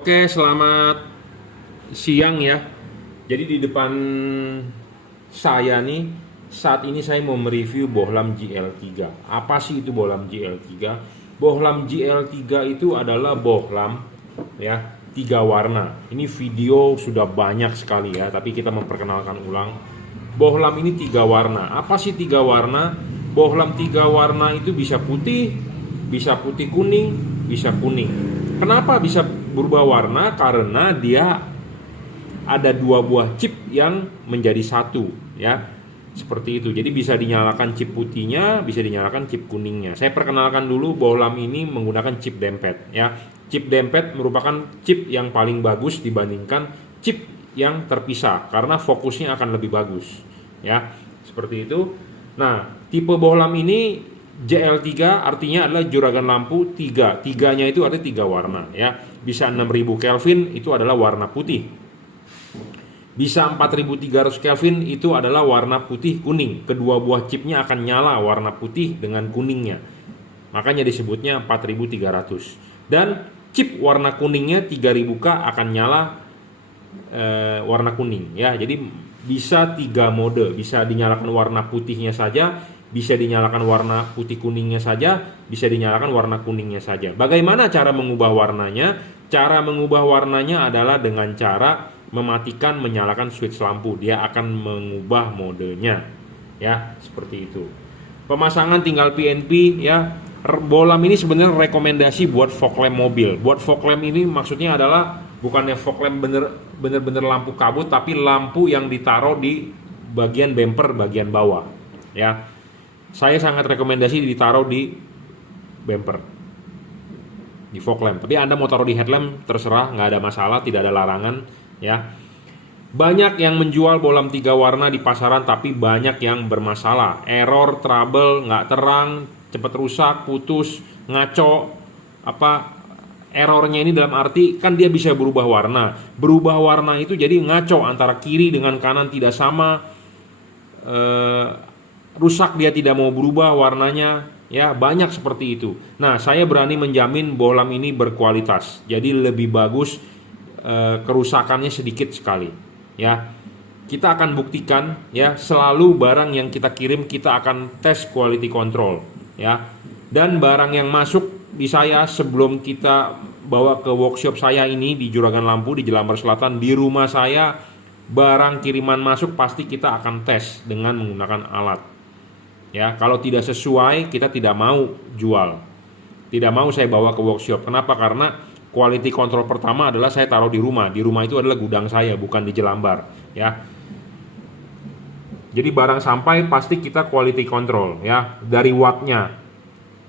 Oke, selamat siang ya. Jadi di depan saya nih, saat ini saya mau mereview bohlam GL3. Apa sih itu bohlam GL3? Bohlam GL3 itu adalah bohlam ya, tiga warna. Ini video sudah banyak sekali ya, tapi kita memperkenalkan ulang. Bohlam ini tiga warna. Apa sih tiga warna? Bohlam tiga warna itu bisa putih kuning, bisa kuning. Kenapa bisa berubah warna? Karena dia ada dua buah chip yang menjadi satu ya, seperti itu. Jadi bisa dinyalakan chip putihnya, bisa dinyalakan chip kuningnya. Saya perkenalkan dulu, bohlam ini menggunakan chip dempet ya. Chip dempet merupakan chip yang paling bagus dibandingkan chip yang terpisah karena fokusnya akan lebih bagus ya, seperti itu. Nah, tipe bohlam ini JL3 artinya adalah juragan lampu 3. Tiganya itu ada 3 warna ya. Bisa 6000 Kelvin itu adalah warna putih. Bisa 4300 Kelvin itu adalah warna putih kuning. Kedua buah chipnya akan nyala warna putih dengan kuningnya. Makanya disebutnya 4300. Dan chip warna kuningnya 3000K akan nyala warna kuning ya. Jadi bisa 3 mode, bisa dinyalakan warna putihnya saja, bisa dinyalakan warna putih kuningnya saja, bisa dinyalakan warna kuningnya saja. Bagaimana cara mengubah warnanya? Cara mengubah warnanya adalah dengan cara mematikan, menyalakan switch lampu. Dia akan mengubah modenya ya, seperti itu. Pemasangan tinggal PNP ya. Bohlam ini sebenarnya rekomendasi buat fog lamp mobil. Buat fog lamp ini maksudnya adalah bukannya fog lamp bener-bener lampu kabut, tapi lampu yang ditaruh di bagian bumper bagian bawah ya. Saya sangat rekomendasi ditaruh di bumper, di fog lamp. Tapi Anda mau taruh di headlamp terserah, nggak ada masalah, tidak ada larangan ya. Banyak yang menjual bohlam 3 warna di pasaran, tapi banyak yang bermasalah, error, trouble, nggak terang, cepat rusak, putus, ngaco. Errornya ini dalam arti kan dia bisa berubah warna. Berubah warna itu jadi ngaco antara kiri dengan kanan tidak sama. Rusak, dia tidak mau berubah warnanya ya, banyak seperti itu. Nah, saya berani menjamin bohlam ini berkualitas. Jadi lebih bagus, kerusakannya sedikit sekali ya. Kita akan buktikan ya, selalu barang yang kita kirim kita akan tes quality control ya. Dan barang yang masuk di saya sebelum kita bawa ke workshop saya ini di Juragan Lampu di Jelambar Selatan, di rumah saya, barang kiriman masuk pasti kita akan tes dengan menggunakan alat ya. Kalau tidak sesuai kita tidak mau jual, tidak mau saya bawa ke workshop. Kenapa? Karena quality control pertama adalah saya taruh di rumah. Di rumah itu adalah gudang saya, bukan di Jelambar ya. Jadi barang sampai pasti kita quality control ya, dari wattnya,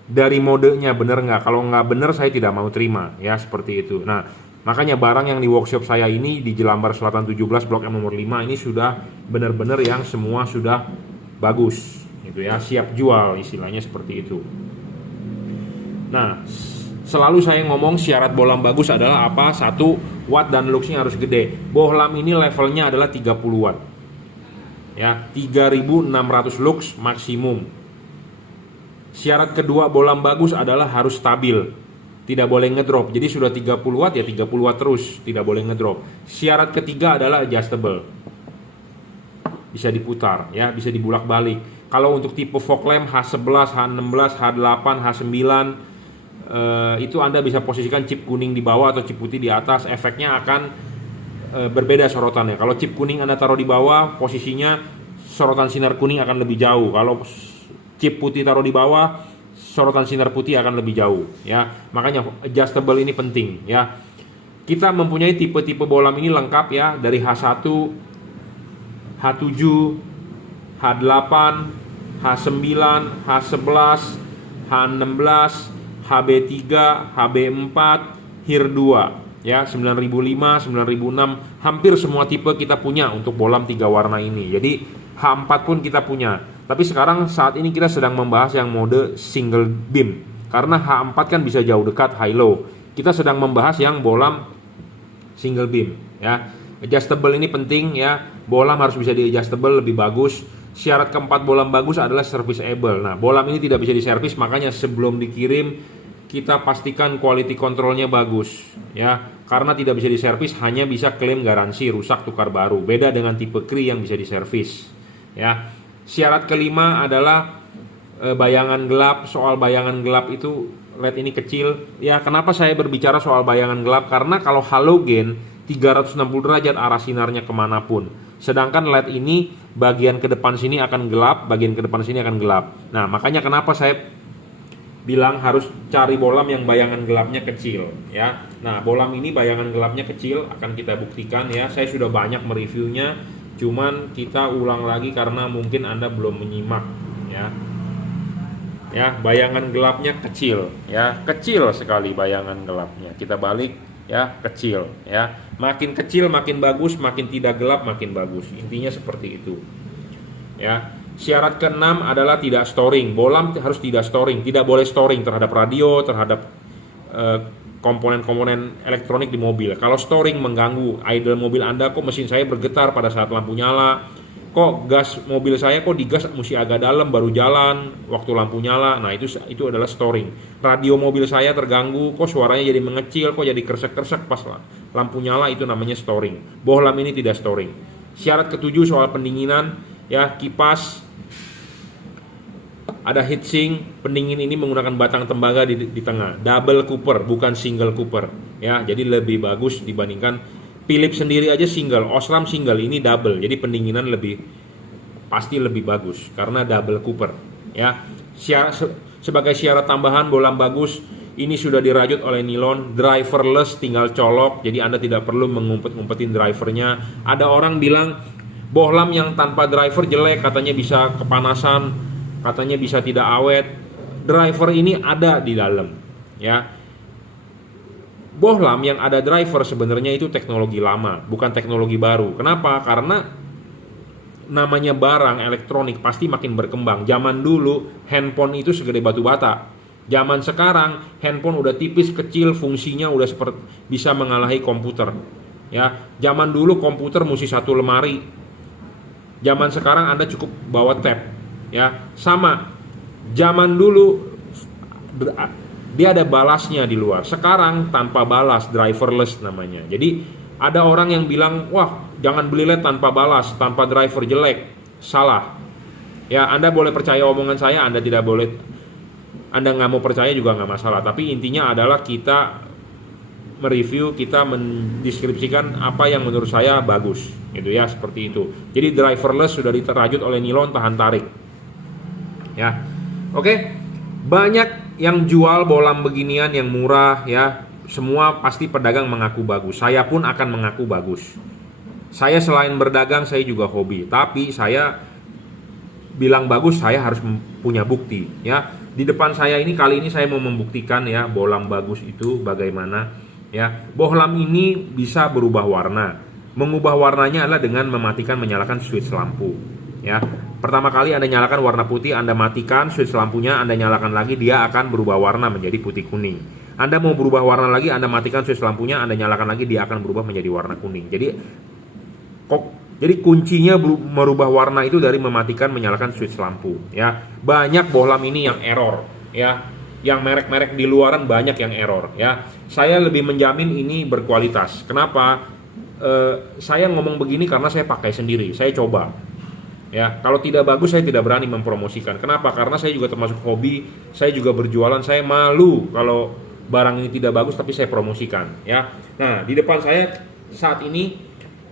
dari modenya bener nggak. Kalau nggak bener saya tidak mau terima ya, seperti itu. Nah, makanya barang yang di workshop saya ini di Jelambar Selatan 17 Blok M nomor 5 ini sudah benar-benar yang semua sudah bagus gitu ya, siap jual istilahnya, seperti itu. Nah, selalu saya ngomong syarat bohlam bagus adalah apa? 1, watt dan luxnya harus gede. Bohlam ini levelnya adalah 30 watt ya, 3600 lux maksimum. Syarat kedua bohlam bagus adalah harus stabil, tidak boleh ngedrop. Jadi sudah 30 watt ya 30 watt terus, tidak boleh ngedrop. Syarat ketiga adalah adjustable, bisa diputar ya, bisa dibulak-balik. Kalau untuk tipe fog lamp H11, H16, H8, H9 itu Anda bisa posisikan chip kuning di bawah atau chip putih di atas. Efeknya akan berbeda sorotannya. Kalau chip kuning Anda taruh di bawah, posisinya sorotan sinar kuning akan lebih jauh. Kalau chip putih taruh di bawah, sorotan sinar putih akan lebih jauh ya. Makanya adjustable ini penting ya. Kita mempunyai tipe-tipe bohlam ini lengkap ya, dari H1, H7, H8, H9, H11, H16, HB3, HB4, HIR2 ya, 9005, 9006, hampir semua tipe kita punya untuk bohlam 3 warna ini. Jadi H4 pun kita punya. Tapi sekarang saat ini kita sedang membahas yang mode single beam, karena H4 kan bisa jauh dekat, high low. Kita sedang membahas yang bohlam single beam ya. Adjustable ini penting ya. Bohlam harus bisa di adjustable, lebih bagus. Syarat keempat bohlam bagus adalah serviceable. Nah, bohlam ini tidak bisa diservis, makanya sebelum dikirim kita pastikan quality controlnya bagus ya, karena tidak bisa diservis, hanya bisa klaim garansi rusak tukar baru. Beda dengan tipe Cree yang bisa diservis ya. Syarat kelima adalah bayangan gelap. Soal bayangan gelap itu LED ini kecil ya. Kenapa saya berbicara soal bayangan gelap? Karena kalau halogen 360 derajat arah sinarnya kemanapun, sedangkan LED ini bagian ke depan sini akan gelap, bagian ke depan sini akan gelap. Nah, makanya kenapa saya bilang harus cari bohlam yang bayangan gelapnya kecil ya. Nah, bohlam ini bayangan gelapnya kecil, akan kita buktikan ya. Saya sudah banyak mereviewnya, cuman kita ulang lagi karena mungkin Anda belum menyimak ya. Ya, bayangan gelapnya kecil ya, kecil sekali bayangan gelapnya. Kita balik ya, kecil ya. Makin kecil makin bagus, makin tidak gelap makin bagus. Intinya seperti itu ya. Syarat keenam adalah tidak storing. Bohlam harus tidak storing, tidak boleh storing terhadap radio, terhadap komponen-komponen elektronik di mobil. Kalau storing mengganggu idle mobil Anda. Kok mesin saya bergetar pada saat lampu nyala? Kok gas mobil saya kok digas mesti agak dalam baru jalan waktu lampu nyala? Nah, itu adalah storing. Radio mobil saya terganggu, kok suaranya jadi mengecil, kok jadi kresek-kresek pas lampu nyala, itu namanya storing. Bohlam ini tidak storing. Syarat ketujuh soal pendinginan ya, kipas ada heatsink. Pendingin ini menggunakan batang tembaga di tengah, double cooper bukan single cooper ya, jadi lebih bagus dibandingkan Philips sendiri aja single, Osram single, ini double, jadi pendinginan pasti lebih bagus karena double cooper ya. Sebagai syarat tambahan, bohlam bagus ini sudah dirajut oleh nilon, driverless, tinggal colok, jadi Anda tidak perlu mengumpet-ngumpetin drivernya. Ada orang bilang bohlam yang tanpa driver jelek, katanya bisa kepanasan, katanya bisa tidak awet. Driver ini ada di dalam ya. Bohlam yang ada driver sebenarnya itu teknologi lama, bukan teknologi baru. Kenapa? Karena namanya barang elektronik pasti makin berkembang. Zaman dulu handphone itu segede batu bata. Zaman sekarang handphone udah tipis, kecil, fungsinya udah seperti bisa mengalahi komputer ya. Zaman dulu komputer mesti satu lemari. Zaman sekarang Anda cukup bawa tab ya. Sama, zaman dulu dia ada balasnya di luar, sekarang tanpa balas, driverless namanya. Jadi ada orang yang bilang, wah jangan beli LED tanpa balas, tanpa driver, jelek. Salah ya. Anda boleh percaya omongan saya, Anda tidak boleh, Anda nggak mau percaya juga nggak masalah. Tapi intinya adalah kita mereview, kita mendeskripsikan apa yang menurut saya bagus gitu ya, seperti itu. Jadi driverless sudah diterajut oleh nilon tahan tarik ya. Oke, banyak yang jual bohlam beginian yang murah ya. Semua pasti pedagang mengaku bagus. Saya pun akan mengaku bagus. Saya selain berdagang, saya juga hobi. Tapi saya bilang bagus, saya harus punya bukti ya. Di depan saya ini, kali ini saya mau membuktikan ya, bohlam bagus itu bagaimana ya. Bohlam ini bisa berubah warna. Mengubah warnanya adalah dengan mematikan, menyalakan switch lampu ya. Pertama kali Anda nyalakan warna putih, Anda matikan switch lampunya, Anda nyalakan lagi, dia akan berubah warna menjadi putih kuning. Anda mau berubah warna lagi, Anda matikan switch lampunya, Anda nyalakan lagi, dia akan berubah menjadi warna kuning. Jadi kuncinya merubah warna itu dari mematikan, menyalakan switch lampu ya. Banyak bohlam ini yang error ya. Yang merek-merek di luaran banyak yang error ya. Saya lebih menjamin ini berkualitas. Kenapa? Saya ngomong begini karena saya pakai sendiri, saya coba. Ya, kalau tidak bagus saya tidak berani mempromosikan. Kenapa? Karena saya juga termasuk hobi, saya juga berjualan, saya malu kalau barang ini tidak bagus tapi saya promosikan ya. Nah, di depan saya saat ini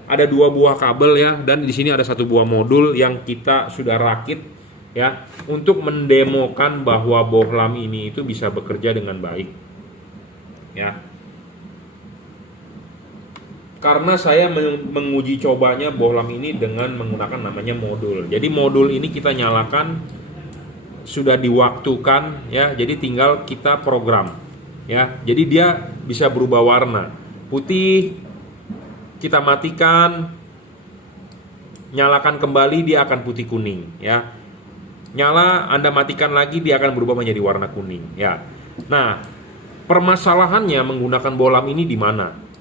ada 2 buah kabel ya, dan di sini ada 1 buah modul yang kita sudah rakit ya, untuk mendemokan bahwa bohlam ini itu bisa bekerja dengan baik ya. Karena saya menguji cobanya bohlam ini dengan menggunakan namanya modul. Jadi modul ini kita nyalakan, sudah diwaktukan ya, jadi tinggal kita program ya. Jadi dia bisa berubah warna. Putih kita matikan, nyalakan kembali, dia akan putih kuning ya. Nyala, Anda matikan lagi, dia akan berubah menjadi warna kuning ya. Nah, permasalahannya menggunakan bohlam ini di mana?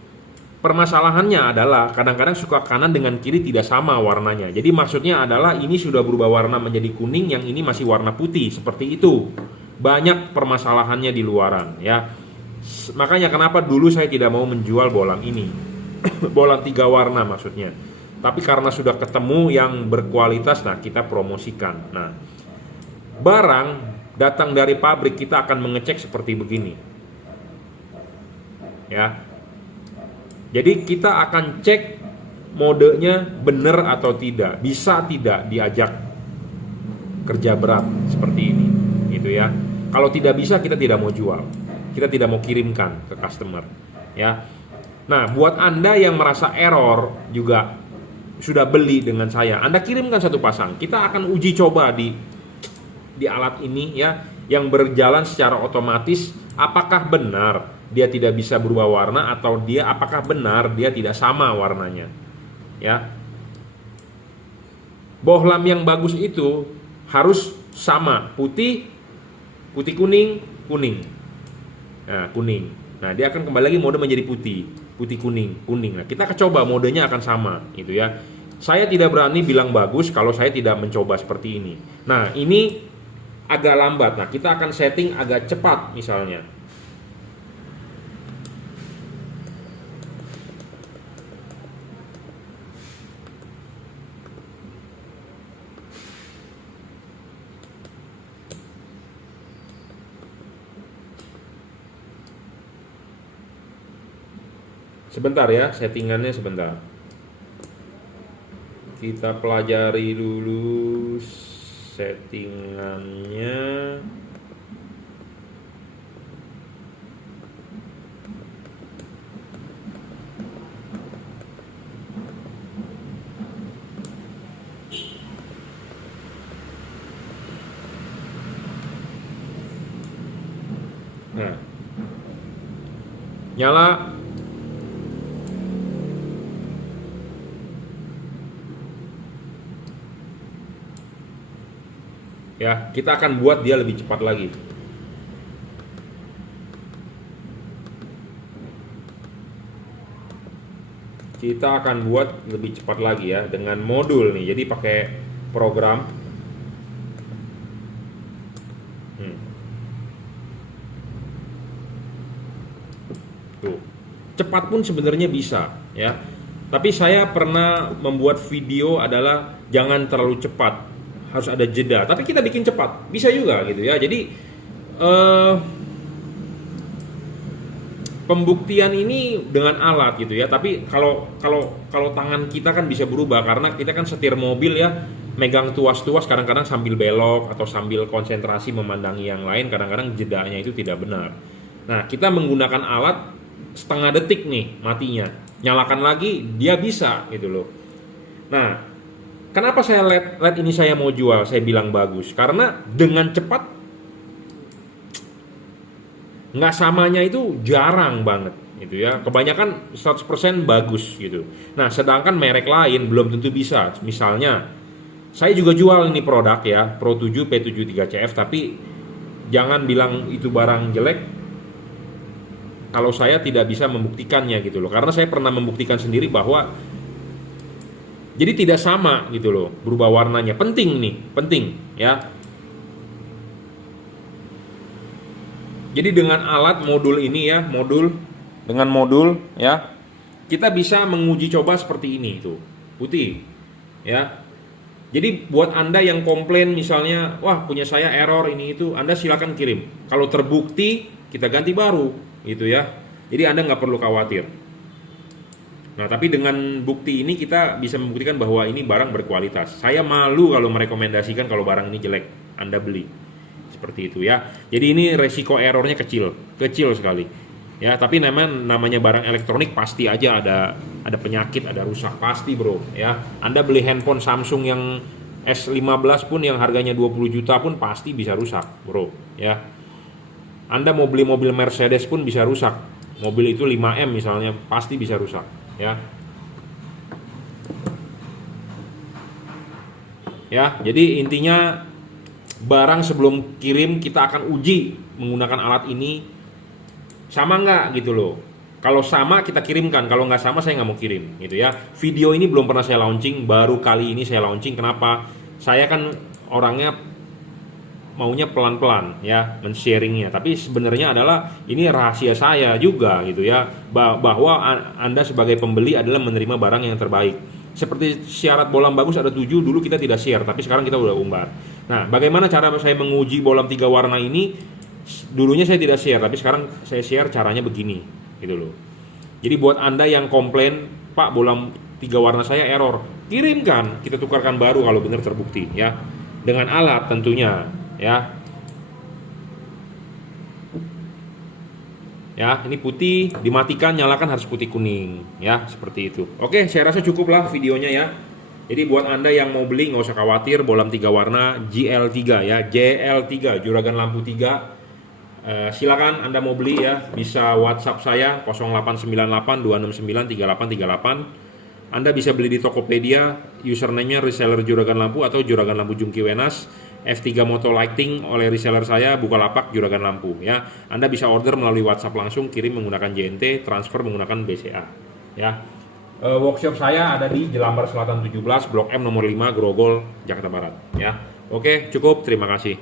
Permasalahannya adalah kadang-kadang suka kanan dengan kiri tidak sama warnanya. Jadi maksudnya adalah ini sudah berubah warna menjadi kuning, yang ini masih warna putih, seperti itu Banyak permasalahannya di luaran ya. Makanya kenapa dulu saya tidak mau menjual bohlam ini. Bohlam 3 warna maksudnya. Tapi karena sudah ketemu yang berkualitas, nah kita promosikan. Nah, barang datang dari pabrik, kita akan mengecek seperti begini. Ya. Jadi kita akan cek modenya benar atau tidak, bisa tidak diajak kerja berat seperti ini, gitu ya. Kalau tidak bisa, kita tidak mau jual, kita tidak mau kirimkan ke customer, ya. Nah, buat Anda yang merasa error juga sudah beli dengan saya, Anda kirimkan satu pasang, kita akan uji coba di alat ini ya, yang berjalan secara otomatis, apakah benar dia tidak bisa berubah warna atau apakah benar dia tidak sama warnanya. Ya. Bohlam yang bagus itu harus sama, putih kuning, kuning. Nah, kuning. Nah, dia akan kembali lagi mode menjadi putih kuning. Nah, kita akan coba modenya akan sama, gitu ya. Saya tidak berani bilang bagus kalau saya tidak mencoba seperti ini. Nah, ini agak lambat. Nah, kita akan setting agak cepat misalnya. Sebentar ya, settingannya sebentar. Kita pelajari dulu settingannya. Nah, nyala. Ya, kita akan buat dia lebih cepat lagi. Kita akan buat lebih cepat lagi ya dengan modul nih. Jadi pakai program. Tuh. Cepat pun sebenarnya bisa ya. Tapi saya pernah membuat video adalah jangan terlalu cepat, harus ada jeda. Tapi kita bikin cepat, bisa juga gitu ya. Jadi pembuktian ini dengan alat gitu ya. Tapi kalau tangan kita kan bisa berubah karena kita kan setir mobil ya, megang tuas-tuas kadang-kadang sambil belok atau sambil konsentrasi memandangi yang lain, kadang-kadang jedanya itu tidak benar. Nah, kita menggunakan alat setengah detik nih matinya. Nyalakan lagi dia bisa gitu loh. Nah, kenapa saya LED ini saya mau jual? Saya bilang bagus karena dengan cepat, nggak samanya itu jarang banget gitu ya. Kebanyakan 100% bagus gitu. Nah, sedangkan merek lain belum tentu bisa. Misalnya saya juga jual ini produk ya, Pro 7 P73CF, tapi jangan bilang itu barang jelek kalau saya tidak bisa membuktikannya gitu loh. Karena saya pernah membuktikan sendiri bahwa jadi tidak sama gitu loh berubah warnanya. Penting ya. Jadi dengan alat modul ini ya, dengan modul ya, kita bisa menguji coba seperti ini tuh, putih ya. Jadi buat Anda yang komplain misalnya, wah punya saya error ini itu, Anda silakan kirim. Kalau terbukti kita ganti baru gitu ya. Jadi Anda nggak perlu khawatir. Nah, tapi dengan bukti ini kita bisa membuktikan bahwa ini barang berkualitas. Saya malu kalau merekomendasikan kalau barang ini jelek, Anda beli. Seperti itu ya. Jadi ini resiko errornya kecil sekali. Ya, tapi namanya barang elektronik pasti aja ada penyakit, ada rusak pasti, Bro, ya. Anda beli handphone Samsung yang S15 pun yang harganya 20 juta pun pasti bisa rusak, Bro, ya. Anda mau beli mobil Mercedes pun bisa rusak. Mobil itu 5M misalnya pasti bisa rusak, ya. Ya, jadi intinya barang sebelum kirim kita akan uji menggunakan alat ini sama nggak gitu loh. Kalau sama kita kirimkan, kalau nggak sama saya nggak mau kirim gitu ya. Video ini belum pernah saya launching, baru kali ini saya launching. Kenapa? Saya kan orangnya maunya pelan-pelan ya men-sharingnya, tapi sebenarnya adalah ini rahasia saya juga gitu ya, bahwa Anda sebagai pembeli adalah menerima barang yang terbaik. Seperti syarat bolam bagus ada 7, dulu kita tidak share, tapi sekarang kita udah umbar. Nah, bagaimana cara saya menguji bolam 3 warna ini? Dulunya saya tidak share, tapi sekarang saya share caranya begini gitu loh. Jadi buat Anda yang komplain, Pak bolam 3 warna saya error, kirimkan, kita tukarkan baru kalau benar terbukti ya, dengan alat tentunya ya. Ya, ini putih, dimatikan, nyalakan harus putih kuning ya, seperti itu. Oke, saya rasa cukup lah videonya ya. Jadi buat Anda yang mau beli nggak usah khawatir, bolam 3 warna GL3 ya, JL3 juragan lampu 3. Silakan Anda mau beli ya, bisa WhatsApp saya 0898 269 3838. Anda bisa beli di Tokopedia, username-nya reseller Juragan Lampu atau Juragan Lampu Jungki Wenas. F3 Moto Lighting oleh reseller saya, Bukalapak Juragan Lampu ya. Anda bisa order melalui WhatsApp langsung, kirim menggunakan JNT, transfer menggunakan BCA ya. Workshop saya ada di Jelambar Selatan 17, Blok M nomor 5, Grogol, Jakarta Barat ya. Oke, cukup, terima kasih.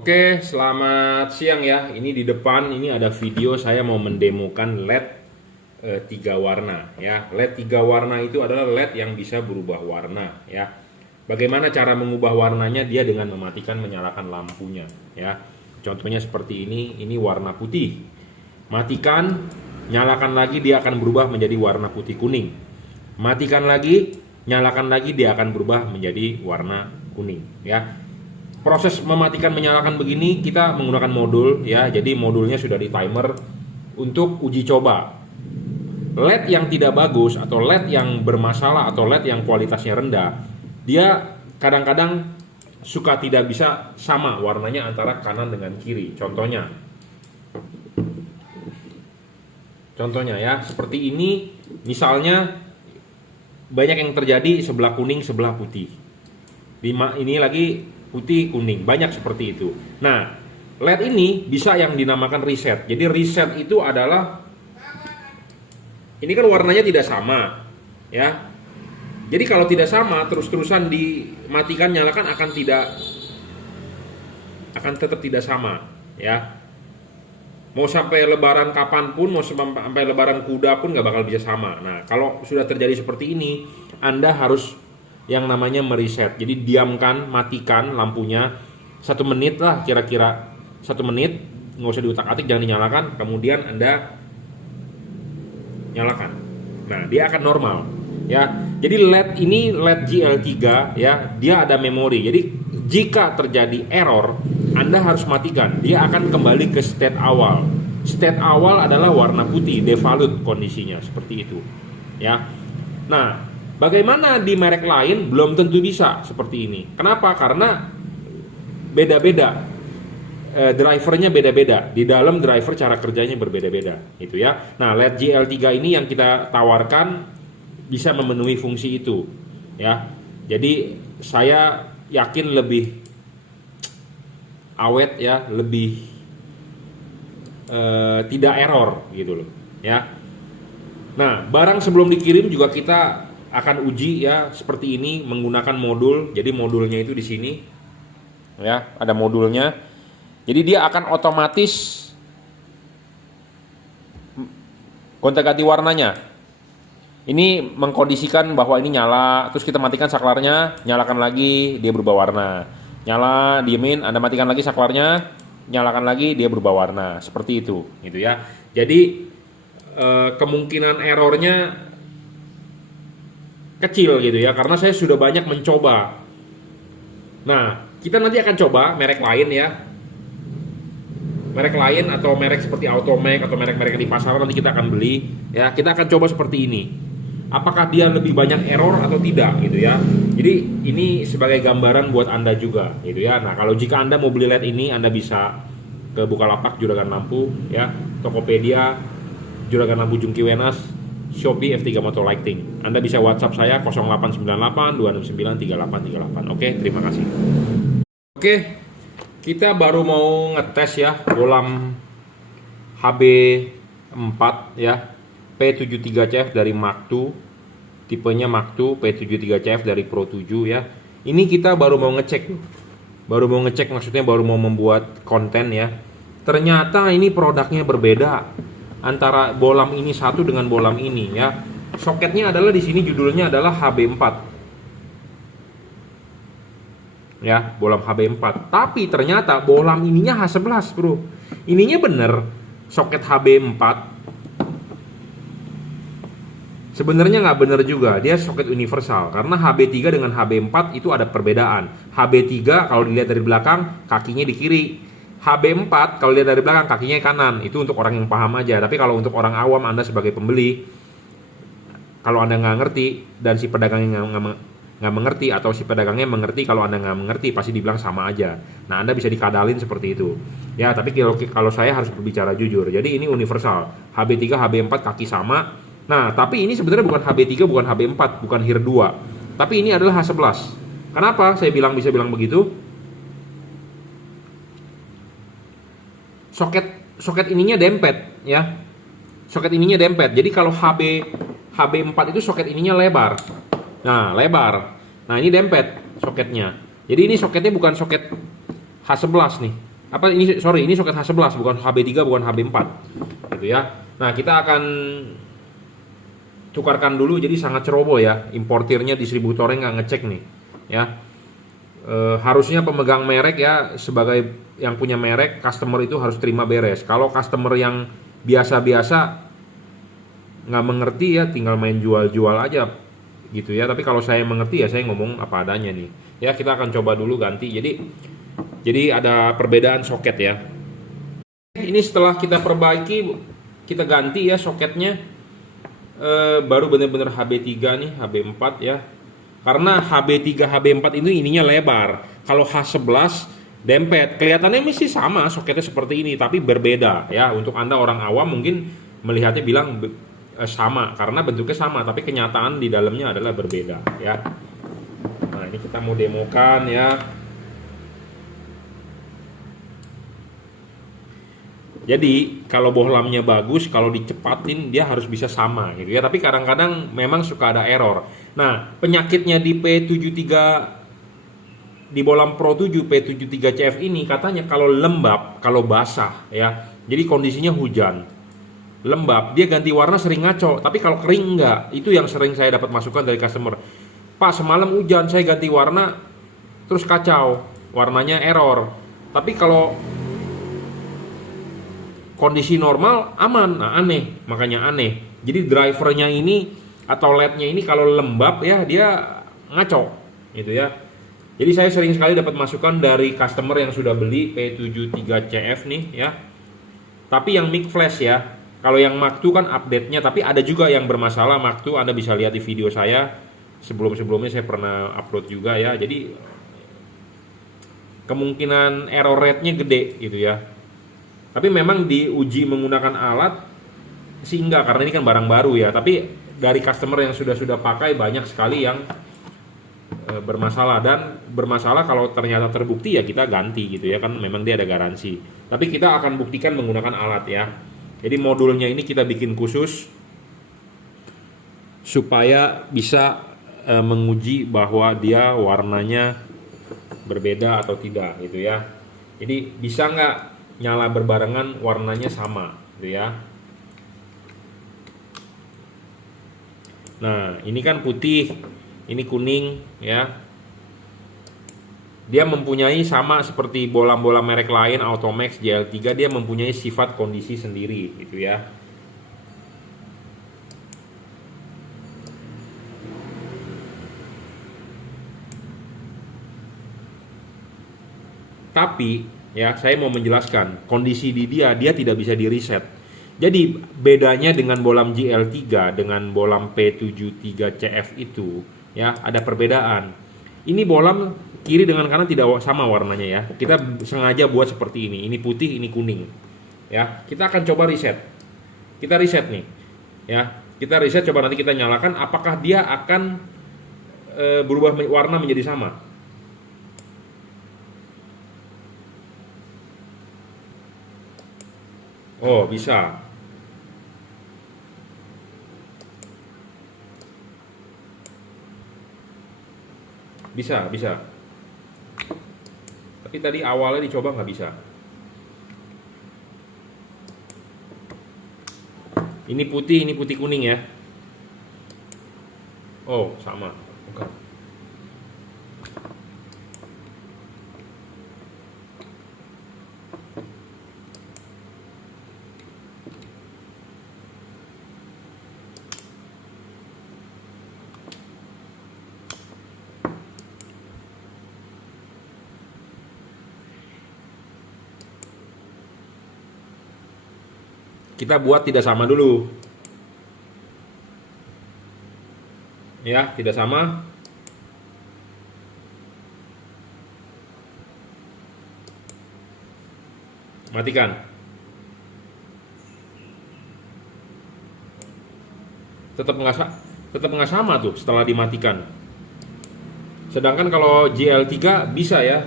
Oke, selamat siang ya. Ini di depan ini ada video saya mau mendemokan LED 3 warna ya. LED 3 warna itu adalah LED yang bisa berubah warna ya. Bagaimana cara mengubah warnanya? Dia dengan mematikan menyalakan lampunya ya. Contohnya seperti ini warna putih. Matikan, nyalakan lagi, dia akan berubah menjadi warna putih kuning. Matikan lagi, nyalakan lagi, dia akan berubah menjadi warna kuning ya. Proses mematikan menyalakan begini kita menggunakan modul ya. Jadi modulnya sudah di timer untuk uji coba. LED yang tidak bagus atau LED yang bermasalah atau LED yang kualitasnya rendah, dia kadang-kadang suka tidak bisa sama warnanya antara kanan dengan kiri. Contohnya ya, seperti ini misalnya banyak yang terjadi sebelah kuning, sebelah putih. Ini lagi putih, kuning, banyak seperti itu. Nah, LED ini bisa yang dinamakan reset. Jadi reset itu adalah, ini kan warnanya tidak sama ya. Jadi kalau tidak sama terus-terusan dimatikan nyalakan akan tetap tidak sama ya. Mau sampai lebaran kapanpun, mau sampai lebaran kuda pun nggak bakal bisa sama. Nah, kalau sudah terjadi seperti ini, Anda harus yang namanya mereset. Jadi diamkan, matikan lampunya 1 menit lah, kira-kira 1 menit, nggak usah diutak-atik, jangan dinyalakan. Kemudian Anda nyalakan. Nah, dia akan normal ya. Jadi LED ini LED GL3 ya, dia ada memori. Jadi jika terjadi error, Anda harus matikan. Dia akan kembali ke state awal. State awal adalah warna putih, devalute kondisinya seperti itu ya. Nah, bagaimana di merek lain belum tentu bisa seperti ini. Kenapa? Karena beda-beda. Drivernya beda-beda. Di dalam driver cara kerjanya berbeda-beda gitu ya. Nah, LED GL3 ini yang kita tawarkan bisa memenuhi fungsi itu ya. Jadi saya yakin lebih awet ya, lebih tidak error gitu loh ya. Nah, barang sebelum dikirim juga kita akan uji ya seperti ini menggunakan modul. Jadi modulnya itu di sini ya, ada modulnya. Jadi dia akan otomatis gonta-ganti warnanya. Ini mengkondisikan bahwa ini nyala, terus kita matikan saklarnya, nyalakan lagi, dia berubah warna. Nyala, diemin, Anda matikan lagi saklarnya, nyalakan lagi, dia berubah warna. Seperti itu, gitu ya. Jadi kemungkinan errornya kecil gitu ya, karena saya sudah banyak mencoba. Nah, kita nanti akan coba merek lain ya. Merek lain atau merek seperti Automac atau merek-merek di pasaran nanti kita akan beli ya. Kita akan coba seperti ini. Apakah dia lebih banyak error atau tidak gitu ya. Jadi ini sebagai gambaran buat Anda juga gitu ya. Nah, kalau jika Anda mau beli LED ini, Anda bisa ke Bukalapak Juragan Lampu ya, Tokopedia Juragan Lampu Jungki Wenas, Shopee F3 Moto Lighting. Anda bisa WhatsApp saya 0898 269 3838. Oke, terima kasih. Oke, kita baru mau ngetes ya bolam HB4 ya, P73CF dari Mark II, tipenya Mark II, P73CF dari Pro 7 ya. Ini kita baru mau ngecek baru mau ngecek, maksudnya baru mau membuat konten ya. Ternyata ini produknya berbeda antara bolam ini satu dengan bolam ini ya. Soketnya adalah di sini judulnya adalah HB4. Ya, bolam HB4. Tapi ternyata bolam ininya H11, Bro. Ininya bener soket HB4. Sebenarnya nggak bener juga, dia soket universal. Karena HB3 dengan HB4 itu ada perbedaan. HB3 kalau dilihat dari belakang, kakinya di kiri. HB4 kalau dilihat dari belakang, kakinya kanan. Itu untuk orang yang paham aja. Tapi kalau untuk orang awam, Anda sebagai pembeli, kalau Anda nggak ngerti dan si pedagangnya nggak mengerti, atau si pedagangnya mengerti, kalau Anda nggak mengerti pasti dibilang sama aja. Nah, Anda bisa dikadalin seperti itu. Ya, tapi kalau saya harus berbicara jujur. Jadi ini universal. HB3, HB4 kaki sama. Nah, tapi ini sebenarnya bukan HB3, bukan HB4, bukan HIR 2. Tapi ini adalah H11. Kenapa saya bisa bilang begitu? Soket ininya dempet ya. Soket ininya dempet. Jadi kalau HB4 itu soket ininya lebar. Nah, lebar. Nah, ini dempet soketnya. Jadi ini soketnya bukan soket H11 nih. Ini soket H11, bukan HB3, bukan HB4. Gitu ya. Nah, kita akan tukarkan dulu, jadi sangat ceroboh ya. Importirnya, distributornya nggak ngecek nih ya. Harusnya pemegang merek ya, sebagai yang punya merek, customer itu harus terima beres. Kalau customer yang biasa-biasa nggak mengerti ya, tinggal main jual-jual aja gitu ya. Tapi kalau saya mengerti ya saya ngomong apa adanya nih ya. Kita akan coba dulu ganti. Jadi ada perbedaan soket ya. Ini setelah kita perbaiki, kita ganti ya soketnya. Baru bener-bener HB3 nih, HB4 ya. Karena HB3, HB4 itu ininya lebar. Kalau H11 dempet. Kelihatannya masih sama soketnya seperti ini, tapi berbeda ya. Untuk Anda orang awam mungkin melihatnya bilang sama karena bentuknya sama, tapi kenyataan di dalamnya adalah berbeda ya. Nah, ini kita mau demokan ya. Jadi kalau bohlamnya bagus, kalau dicepatin dia harus bisa sama gitu ya. Tapi kadang-kadang memang suka ada error. Nah, penyakitnya di P73, di bohlam Pro 7 P73CF ini katanya kalau lembab, kalau basah ya. Jadi kondisinya hujan, lembab, dia ganti warna sering ngaco. Tapi kalau kering enggak. Itu yang sering saya dapat masukan dari customer. Pak, semalam hujan saya ganti warna terus kacau, warnanya error. Tapi kalau kondisi normal aman. Nah, aneh, makanya aneh. Jadi drivernya ini atau LED-nya ini kalau lembab ya dia ngaco gitu ya. Jadi saya sering sekali dapat masukan dari customer yang sudah beli P73CF nih ya. Tapi yang mic flash ya. Kalau yang Mark II kan update-nya, tapi ada juga yang bermasalah Mark II. Anda bisa lihat di video saya. Sebelum-sebelumnya saya pernah upload juga ya. Jadi kemungkinan error rate-nya gede gitu ya. Tapi memang diuji menggunakan alat sih enggak, karena ini kan barang baru ya. Tapi dari customer yang sudah pakai banyak sekali yang bermasalah. Dan bermasalah kalau ternyata terbukti ya kita ganti gitu ya, kan memang dia ada garansi. Tapi kita akan buktikan menggunakan alat ya. Jadi modulnya ini kita bikin khusus supaya bisa menguji bahwa dia warnanya berbeda atau tidak gitu ya. Jadi bisa nggak nyala berbarengan warnanya sama gitu ya. Nah, ini kan putih, ini kuning ya. Dia mempunyai sama seperti bolam-bolam merek lain, Automax, JL3, dia mempunyai sifat kondisi sendiri gitu ya. Tapi ya, saya mau menjelaskan kondisi di dia tidak bisa di reset. Jadi bedanya dengan bolam JL3 dengan bolam P73CF itu ya ada perbedaan. Ini bolam kiri dengan kanan tidak sama warnanya ya. Kita sengaja buat seperti ini. Ini putih, ini kuning. Ya, kita akan coba reset. Kita reset nih. Ya, kita reset, coba nanti kita nyalakan apakah dia akan berubah warna menjadi sama. Oh, bisa. Bisa. Tapi tadi awalnya dicoba nggak bisa. Ini putih kuning ya. Oh, sama. Oke. Kita buat tidak sama dulu. Ya, tidak sama. Matikan. Tetap nggak sama tuh setelah dimatikan. Sedangkan kalau JL3 bisa ya.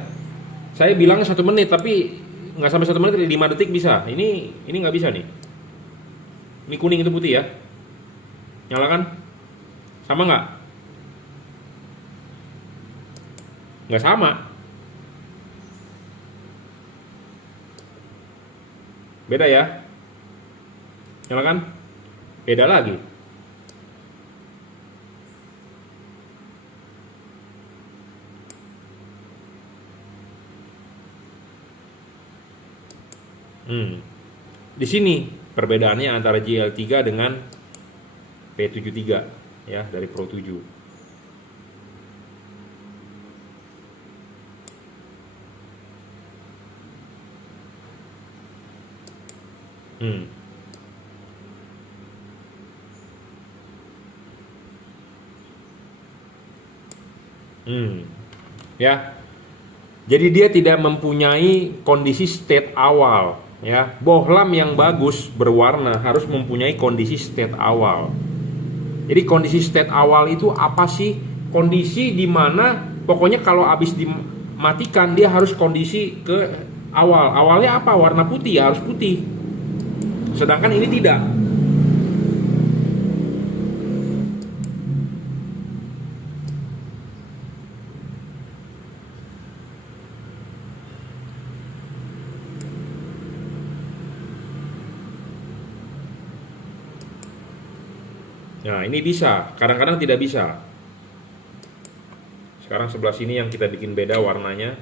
Saya bilang 1 menit tapi nggak sampai 1 menit, 5 detik bisa. Ini nggak bisa nih. Ini kuning itu putih ya. Nyalakan. Sama nggak? Nggak sama. Beda ya. Nyalakan. Beda lagi. Di sini perbedaannya antara JL3 dengan P73 ya, dari Pro 7. Ya. Jadi dia tidak mempunyai kondisi state awal ya. Bohlam yang bagus berwarna harus mempunyai kondisi state awal. Jadi kondisi state awal itu apa sih? Kondisi di mana pokoknya kalau habis dimatikan dia harus kondisi ke awal. Awalnya apa? Warna putih ya, harus putih. Sedangkan ini tidak. Nah, ini bisa, kadang-kadang tidak bisa. Sekarang sebelah sini yang kita bikin beda warnanya.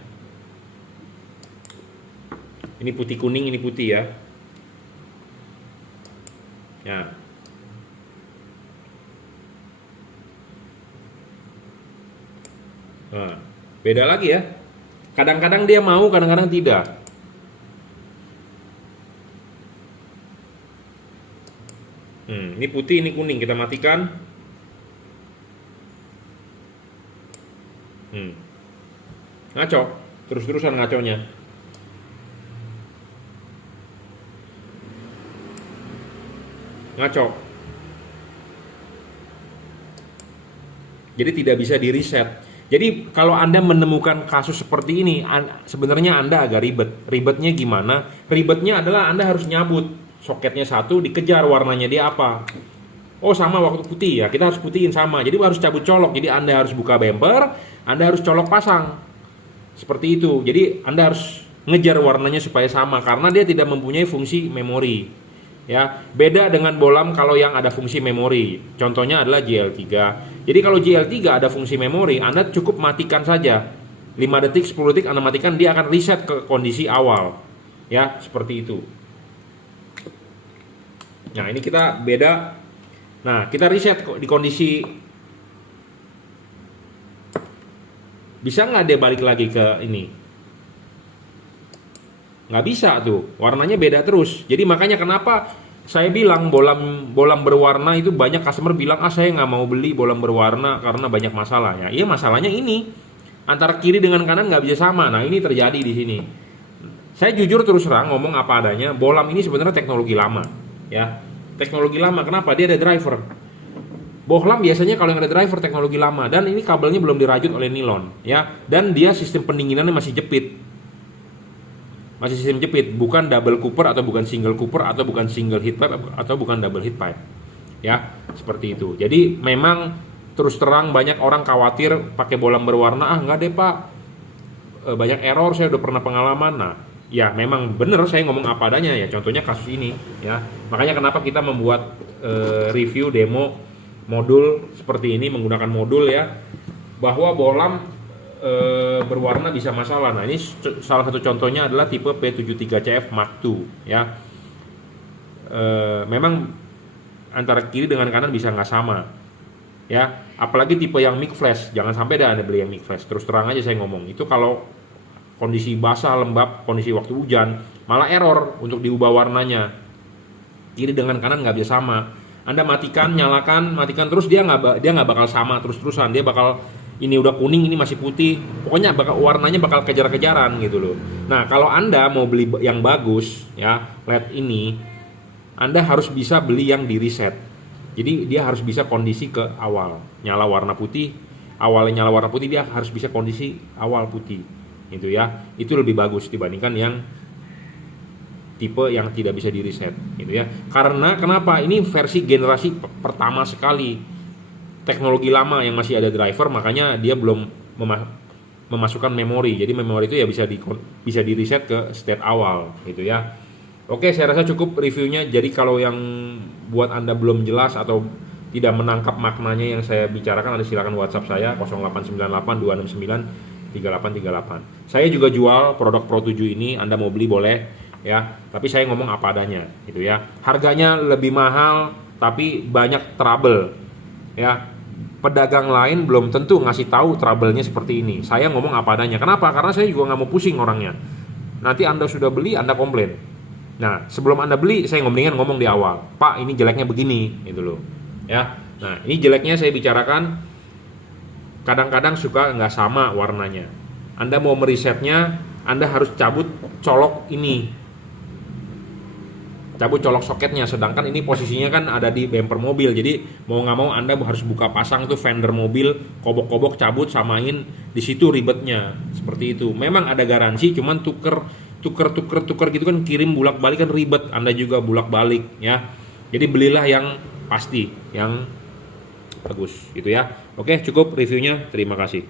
Ini putih kuning, ini putih ya. Ya. Nah, beda lagi ya. Kadang-kadang dia mau, kadang-kadang tidak. Ini putih, ini kuning, kita matikan. Ngaco, terus-terusan ngaconya. Ngaco. Jadi tidak bisa di reset. Jadi kalau Anda menemukan kasus seperti ini, sebenarnya Anda agak ribet. Ribetnya gimana? Ribetnya adalah Anda harus nyabut soketnya satu, dikejar warnanya dia apa. Oh sama waktu putih ya, kita harus putihin sama. Jadi harus cabut colok. Jadi Anda harus buka bumper, Anda harus colok pasang. Seperti itu. Jadi Anda harus ngejar warnanya supaya sama karena dia tidak mempunyai fungsi memori. Ya, beda dengan bohlam kalau yang ada fungsi memori. Contohnya adalah JL3. Jadi kalau JL3 ada fungsi memori, Anda cukup matikan saja. 5 detik, 10 detik Anda matikan, dia akan reset ke kondisi awal. Ya, seperti itu. Nah, ini kita beda. Nah, kita reset di kondisi. Bisa nggak dia balik lagi ke ini? Nggak bisa tuh, warnanya beda terus. Jadi makanya kenapa saya bilang bohlam berwarna itu banyak customer bilang, saya nggak mau beli bohlam berwarna karena banyak masalah ya. Iya, masalahnya ini antara kiri dengan kanan nggak bisa sama. Nah, ini terjadi di sini. Saya jujur terus terang ngomong apa adanya, bohlam ini sebenarnya teknologi lama ya. Teknologi lama, kenapa? Dia ada driver. Bohlam biasanya kalau yang ada driver teknologi lama, dan ini kabelnya belum dirajut oleh nilon ya, dan dia sistem pendinginannya masih jepit. Masih sistem jepit, bukan double cooper atau bukan single cooper atau bukan single heat pipe atau bukan double heat pipe. Ya, seperti itu. Jadi memang terus terang banyak orang khawatir pakai bohlam berwarna, enggak deh Pak. banyak error, saya udah pernah pengalaman. Nah, ya memang bener saya ngomong apa adanya ya. Contohnya kasus ini ya. Makanya kenapa kita membuat review demo modul seperti ini menggunakan modul ya, bahwa bohlam berwarna bisa masalah. Nah, ini salah satu contohnya adalah tipe P73CF Mark II ya. Memang antara kiri dengan kanan bisa nggak sama ya, apalagi tipe yang mic flash. Jangan sampai Anda beli yang mic flash. Terus terang aja saya ngomong, itu kalau kondisi basah, lembab, kondisi waktu hujan malah error untuk diubah warnanya. Kiri dengan kanan nggak bisa sama. Anda matikan, nyalakan, matikan terus, dia nggak bakal sama terus-terusan. Dia bakal, ini udah kuning, ini masih putih, pokoknya warnanya bakal kejar-kejaran gitu loh. Nah, kalau Anda mau beli yang bagus ya, LED ini, Anda harus bisa beli yang di reset. Jadi dia harus bisa kondisi ke awal nyala warna putih, awalnya nyala warna putih, dia harus bisa kondisi awal putih gitu ya. Itu lebih bagus dibandingkan yang tipe yang tidak bisa di reset gitu ya. Karena kenapa? Ini versi generasi pertama sekali, teknologi lama yang masih ada driver, makanya dia belum memasukkan memori. Jadi memori itu ya bisa di reset ke state awal gitu ya. Oke, saya rasa cukup reviewnya. Jadi kalau yang buat Anda belum jelas atau tidak menangkap maknanya yang saya bicarakan, Anda silakan WhatsApp saya 0898 269 3838. Saya juga jual produk Pro 7 ini, Anda mau beli boleh ya. Tapi saya ngomong apa adanya gitu ya. Harganya lebih mahal tapi banyak trouble ya. Pedagang lain belum tentu ngasih tahu trouble-nya seperti ini. Saya ngomong apa adanya. Kenapa? Karena saya juga nggak mau pusing orangnya. Nanti Anda sudah beli, Anda komplain. Nah, sebelum Anda beli, saya ngomong di awal, Pak, ini jeleknya begini, gitu loh. Ya, nah ini jeleknya saya bicarakan. Kadang-kadang suka nggak sama warnanya. Anda mau merisetnya, Anda harus cabut colok ini, cabut colok soketnya. Sedangkan ini posisinya kan ada di bumper mobil. Jadi mau nggak mau Anda harus buka pasang tuh fender mobil, kobok-kobok, cabut, samain. Di situ ribetnya seperti itu. Memang ada garansi, cuman tuker gitu kan, kirim bulak-balik kan ribet. Anda juga bulak-balik ya. Jadi belilah yang pasti, yang bagus gitu ya. Oke, cukup reviewnya. Terima kasih.